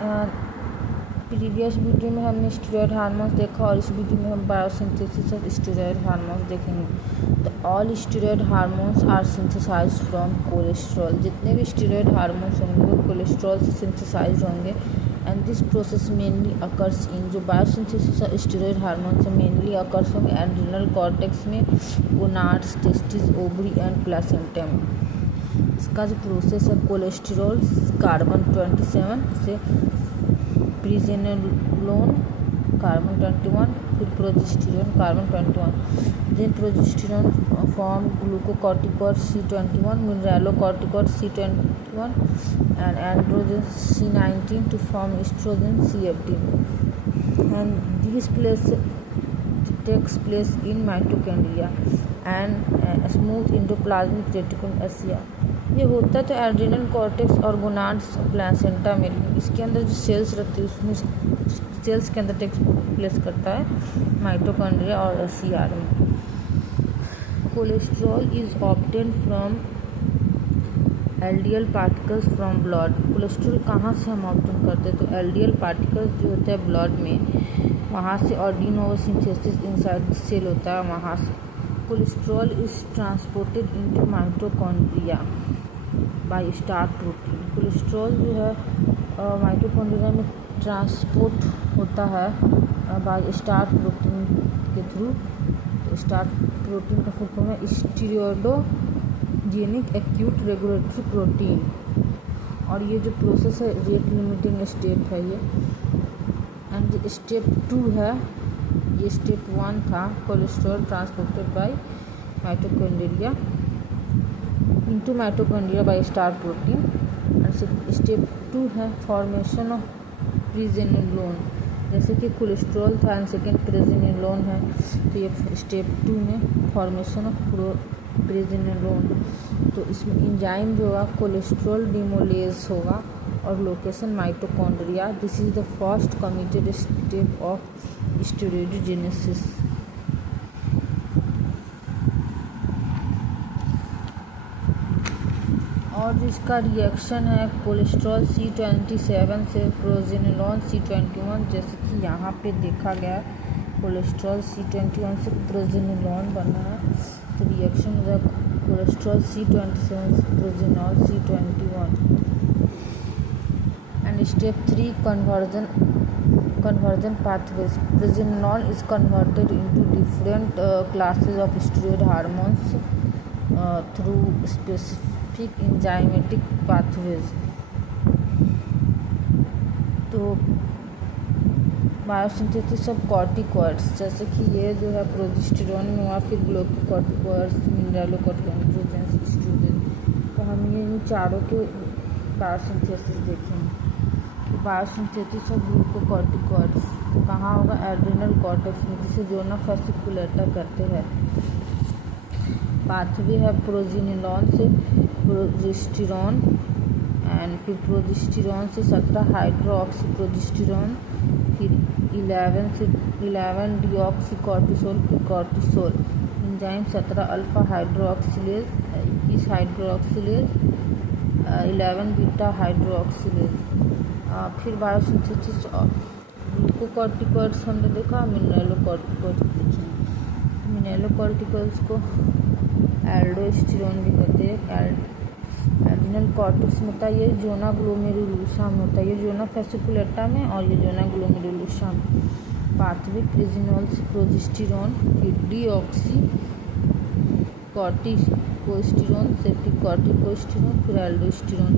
Previous video में हमने steroid hormones देखा और इस वीडियो में हम बायोसिंथेसिस ऑफ स्टेरॉयड हार्मोन्स देखेंगे। तो all steroid hormones are synthesized from cholesterol. जितने भी स्टेरॉयड हार्मोन्स होंगे वो कोलेस्ट्रॉल से सिंथेसाइज होंगे and this process mainly occurs in, जो बायोसिंथेसिस ऑफ स्टेरॉयड हार्मोन्स से मेनली अकर्स होंगे एड्रिनल कॉर्टेक्स में, gonads, testis, ovary and placenta में। इसका जो प्रोसेस है, कोलेस्ट्रॉल कार्बन 27 से प्रेजेनेलोन कार्बन 21, फिर progesterone carbon 21, then progesterone form glucocorticoid C21, mineralocorticoid C21 and androgen C19 to form estrogen C18, and this takes place in mitochondria and smooth endoplasmic reticulum SCR। ये होता तो adrenal cortex और gonads placenta में, इसके अंदर जो sales रहती है उसमें सेल्स के अंदर टेक्स प्लेस करता है माइटोकॉन्ड्रिया और SCR में। Cholesterol is obtain from LDL particles from blood. Cholesterol कहाँ से हम ऑब्टेन करते हैं? तो LDL पार्टिकल्स जो होते हैं ब्लड में, वहाँ से, और de novo synthesis inside cell होता है वहाँ से। Cholesterol is transported into mitochondria by starch protein. Cholesterol जो है माइटोकॉन्ड्रिया में ट्रांसपोर्ट होता है बाय स्टार्च प्रोटीन के थ्रू। तो स्टार्च प्रोटीन का फुल फॉर्म है स्टीरियोडोजेनिक एक्यूट रेगुलेटरी प्रोटीन, और ये जो प्रोसेस है रेट लिमिटिंग स्टेप है ये। एंड स्टेप 2 है, ये स्टेप 1 था, cholesterol transported by mitochondria into mitochondria by starch protein. And step 2 है फॉर्मेशन ऑफ प्रेजेनेलोन, जैसे कि कोलेस्ट्रॉल था एंड सेकेंड प्रेजेनेलोन है, तो ये स्टेप 2 में फॉर्मेशन ऑफ प्रेजेनेलोन। तो इसमें एंजाइम जो होगा कोलेस्ट्रॉल डिमोलेज होगा और location mitochondria. This is the first committed step of steroidogenesis. और जिसका रिएक्शन है कोलेस्ट्रॉल C27 से प्रोजेनेलोन C21, जैसे कि यहाँ पे देखा गया कोलेस्ट्रॉल C21 से प्रोजेनेलोन बना है, तो रिएक्शन हो जाएगा कोलेस्ट्रॉल C27 से pregnenolone C21। And step 3 conversion pathways. Pregnenolone is converted into different classes of steroid hormones through specific enzymatic pathways. तो बायोसिंथेसिस ऑफ कॉर्टिकॉइड्स, जैसे कि ये जो है प्रोजेस्टेरोन में हुआ, फिर ग्लूकोकॉर्टिकॉइड्स, मिनरलोकॉर्टिकॉइड्स, एंड्रोजन, एस्ट्रोजन। तो हम ये इन चारों के बायोसिंथेसिस देखेंगे। तो बायोसिंथेसिस ऑफ ग्लूकोकॉर्टिकॉइड्स कहाँ होगा? एड्रिनल कॉर्टेक्स में, जिसे जोना फैसिकुलेटा कहते हैं। पाथवे है प्रोजेनेलोन से प्रोजेस्टेरोन एंड फिर प्रोजेस्टेरोन से 17 हाइड्रोक्सी प्रोजेस्टेरोन, फिर 11 डीऑक्सीकॉर्टिसोल, फिर cortisol. Enzyme 17 alpha hydroxylase, 21 hydroxylase, 11 beta hydroxylase. फिर बायोसिंथेसिस ग्लूकोकॉर्टिकॉइड्स हमने देखा, मिनरलोकॉर्टिकॉइड्स देखेंगे। मिनरलोकॉर्टिकॉइड्स को एल्डोस्टेरोन भी कहते हैं। एड्रिनल कॉर्टेक्स में होता है, ये जोना ग्लोमेरुलुसा में होता है, ये जोना फैसिकुलेटा में और ये जोना ग्लोमेरुलुसा में। पाथवे प्रेजेनोल से प्रोजेस्टेरोन, फिर डीऑक्सी कॉर्टिकोस्टेरोन से फिर कॉर्टिकोस्टेरोन, फिर एल्डोस्टेरोन।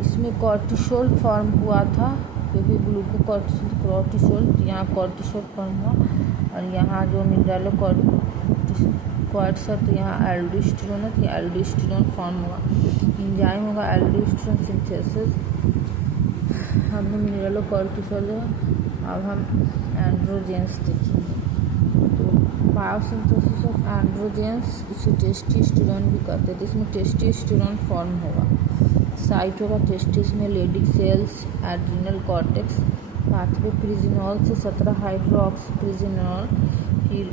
इसमें कॉर्टिसोल फॉर्म हुआ था क्योंकि ग्लूकोकॉर्टिसोल, तो यहाँ कॉर्टिसोल फॉर्म हुआ, और यहाँ जो मिनरलोकॉर्टिकॉइड्स है तो यहाँ एल्डोस्टेरोन है, तो एल्डोस्टेरोन फॉर्म हुआ। एंजाइम होगा एल्डोस्टेरोन सिंथेसिस। हमने मिनरलोकॉर्टिसोल है, अब हम एंड्रोजेंस देखेंगे। तो बायोसिंथेसिस ऑफ एंड्रोजेंस, इसे टेस्टोस्टेरोन भी कहते हैं। तो इसमें टेस्टोस्टेरोन फॉर्म होगा, साइट होगा टेस्टिस में, Leydig cells, adrenal cortex. Pathway pregnenolone से 17 हाइड्रोक्सी प्रेजेनोल, फिर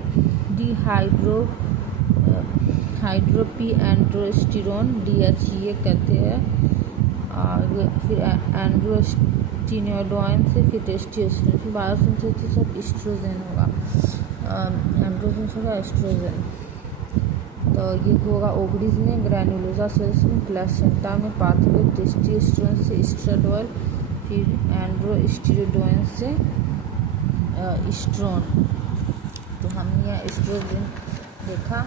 हाइड्रोपी एंड्रोस्टेरोन, DHEA कहते हैं, फिर एंड्रोस्टेनोइडोन से फिर टेस्टोस्टेरोन, फिर बायोसिंथेसिस ऑफ एस्ट्रोजन होगा, एंड्रोजन होगा एस्ट्रोजन। तो ये होगा ओवरीज में, ग्रैन्युलोसा सेल्स में, प्लेसेंटा में पाथवे टेस्टोस्टेरोन से एस्ट्राडोल, फिर एंड्रोस्टेरोन से एस्ट्रोन। तो हमने एस्ट्रोजन देखा,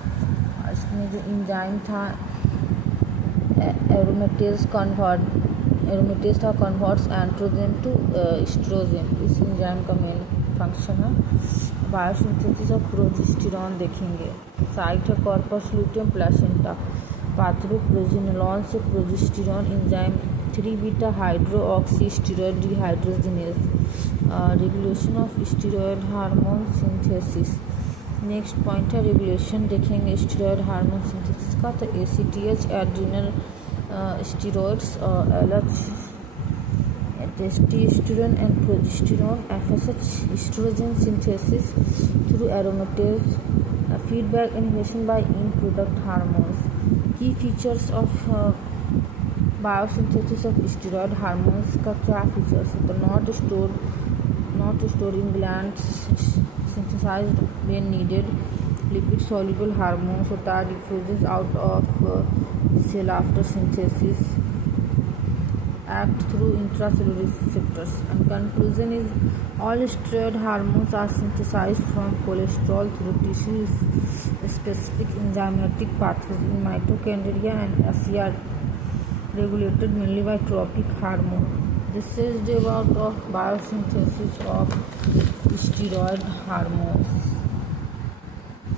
इसमें जो इंजाइम था एरोमेटेज था, कन्वर्ट्स एंड्रोजन टू एस्ट्रोजन, इस इंजाइम का मेन फंक्शन है। बायोसिंथेसिस ऑफ प्रोजेस्टेरॉन देखेंगे, साइट है कॉर्पस लूटियम प्लेसेंटा, पाथवे प्रोजिनोलॉन से progesterone enzyme 3 beta hydroxy steroid dehydrogenase, regulation of steroid hormone synthesis. Next point है रेगुलेशन देखेंगे स्टेरॉयड हार्मोन सिंथेसिस का, तो ACTH adrenal steroids, LH testosterone and progesterone, FSH estrogen synthesis through aromatase, feedback inhibition by end product hormones. Key features of biosynthesis of steroid hormones का क्या features है, तो not store in glands, synthesized when needed, lipid soluble hormones होता है, diffuses out of cell after synthesis, act through intracellular receptors, and conclusion is all steroid hormones are synthesized from cholesterol through tissue specific enzymatic pathways in mitochondria and SCR, regulated mainly by tropic hormone. This is about of biosynthesis of steroid hormones.